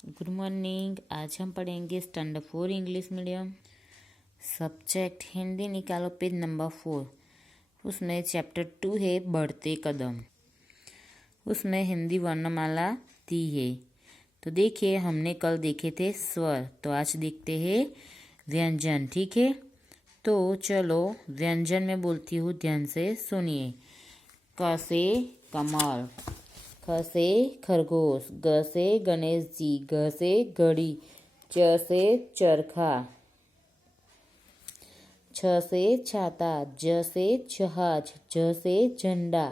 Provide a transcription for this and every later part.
Good morning. आज हम पढ़ेंगे standard 4 English medium subject Hindi. निकालो पेज नंबर 4। उसमें चैप्टर 2 है बढ़ते कदम। उसमें हिंदी वर्णमाला दी है। तो देखिए, हमने कल देखे थे स्वर, तो आज देखते हैं व्यंजन। ठीक है, तो चलो व्यंजन में बोलती हूँ, ध्यान से सुनिए। क से कमल, ख से खरगोश, ग से गणेश जी, घ से घड़ी, च से चरखा, छ से छाता, ज से जहाज, झ से झंडा,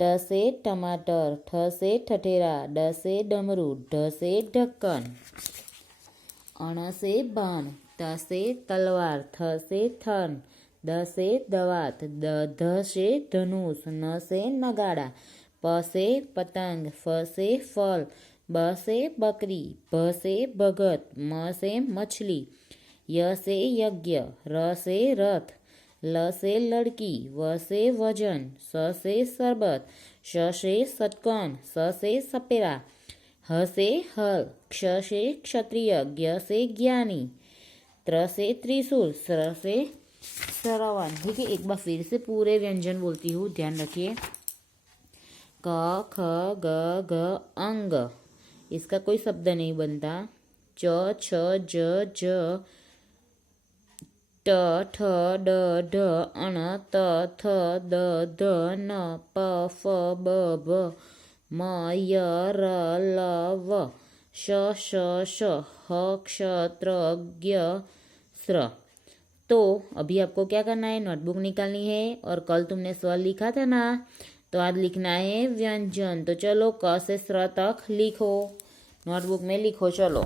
ट से टमाटर, ठ से ठठेरा, ड से डमरू, ढ से ढक्कन, अण से बाण, त से तलवार, थ से थन, द से दवात, ध से धनुष, न से नगाड़ा, प से पतंग, फ से फल, ब से बकरी, भ से भगत, म से मछली, य से यज्ञ, र से रथ, ल से लड़की, व से वजन, स से शरबत, श से षटकोण, स से सपेरा, ह से हल, क्ष से क्षत्रिय, ज्ञ से ज्ञानी, त्र से त्रिशूल, स्र से श्रवण। ठीक है, एक बार फिर से पूरे व्यंजन बोलती हूँ, ध्यान रखिए। क ख ग घ अंग, इसका कोई शब्द नहीं बनता। च छ ज झ, ट ठ ड ढ, अण त थ द ध, न प फ ब भ, म य र ल व, श श श, ह क्ष त्र ज्ञ स्र। तो अभी आपको क्या करना है, नोटबुक निकालनी है। और कल तुमने स्वर लिखा था ना, तो आज लिखना है व्यंजन। तो चलो क से स्र तक लिखो, नोटबुक में लिखो। चलो,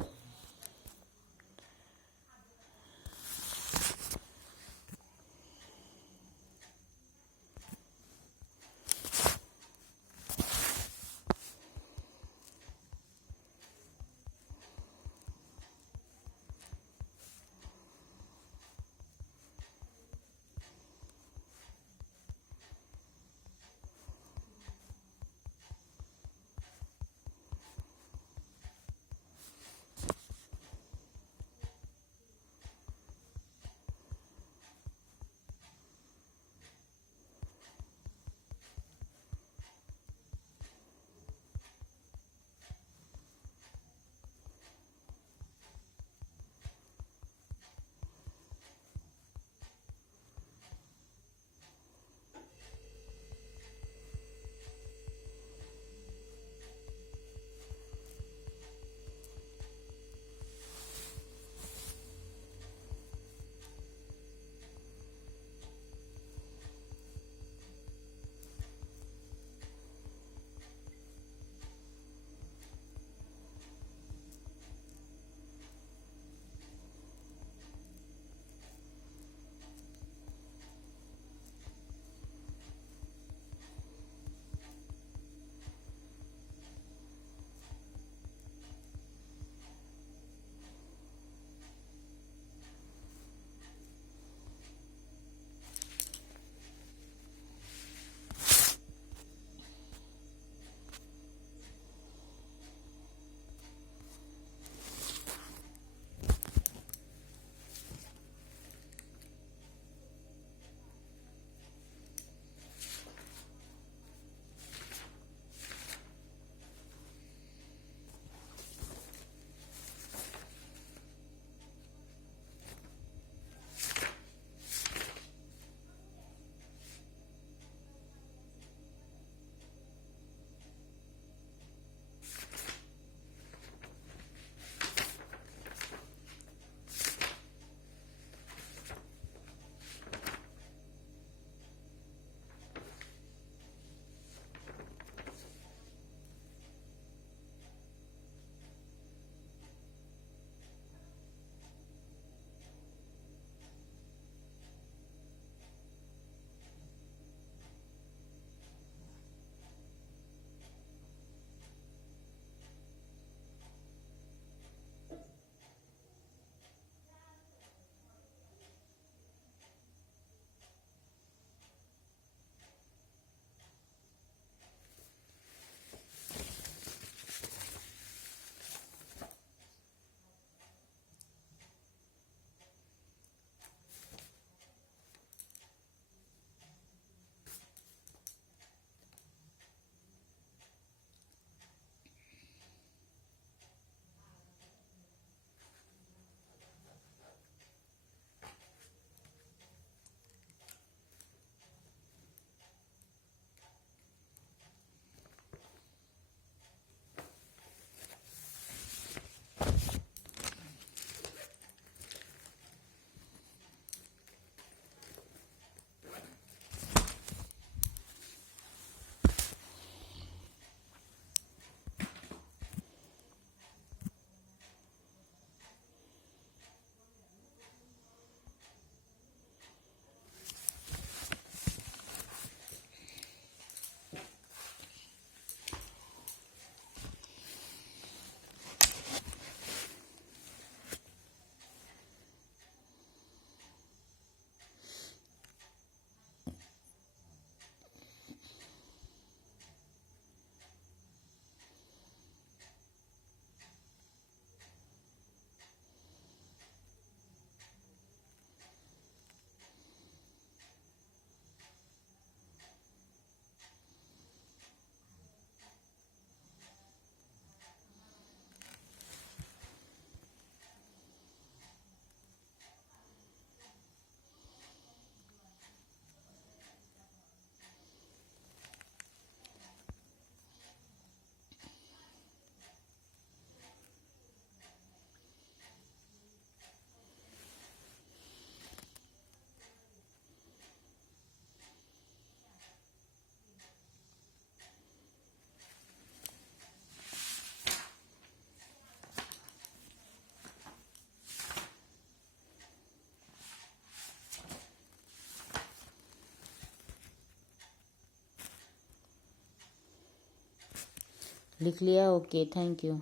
लिख लिया? Okay, thank you.